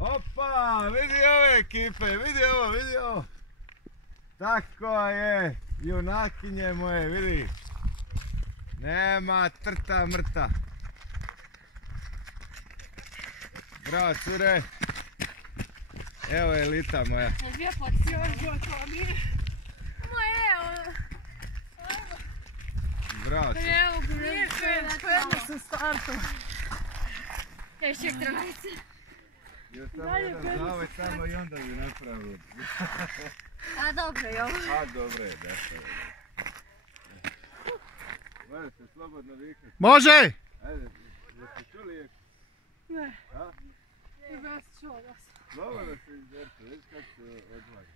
Opa, vidi ove ekipe, vidi ovo. Tako je, junakinje moje, vidi. Nema trta mrta. Bravo cure. Evo je elita moja. Bravo cure. Evo, predno sam startu. Još ček tranajice. Još samo jedan zavoj tamo i onda bi napravili. A dobro je ovo. A dobro je, da što je. Možete slobodno vikati. Može! Ajde, jeste čuli je? Ne. A? I bez čuo da sam. Slobodno se izvjerite, vidiš kako se odlazi.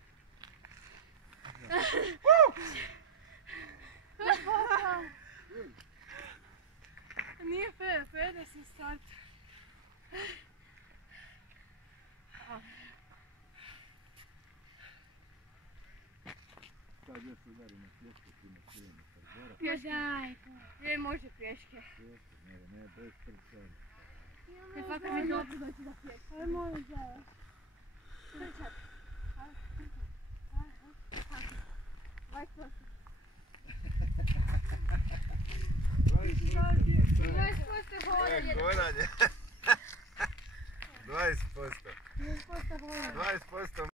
Nije predno sam startu. Sad još udari na pješke, ti na svijenje. Pješke? Može pješke. Pješke, ne, bez trčanja. Ne fakat mi dobro doći da pješke. Ali može da. Trčat. 20% hodanje. 20%. 20%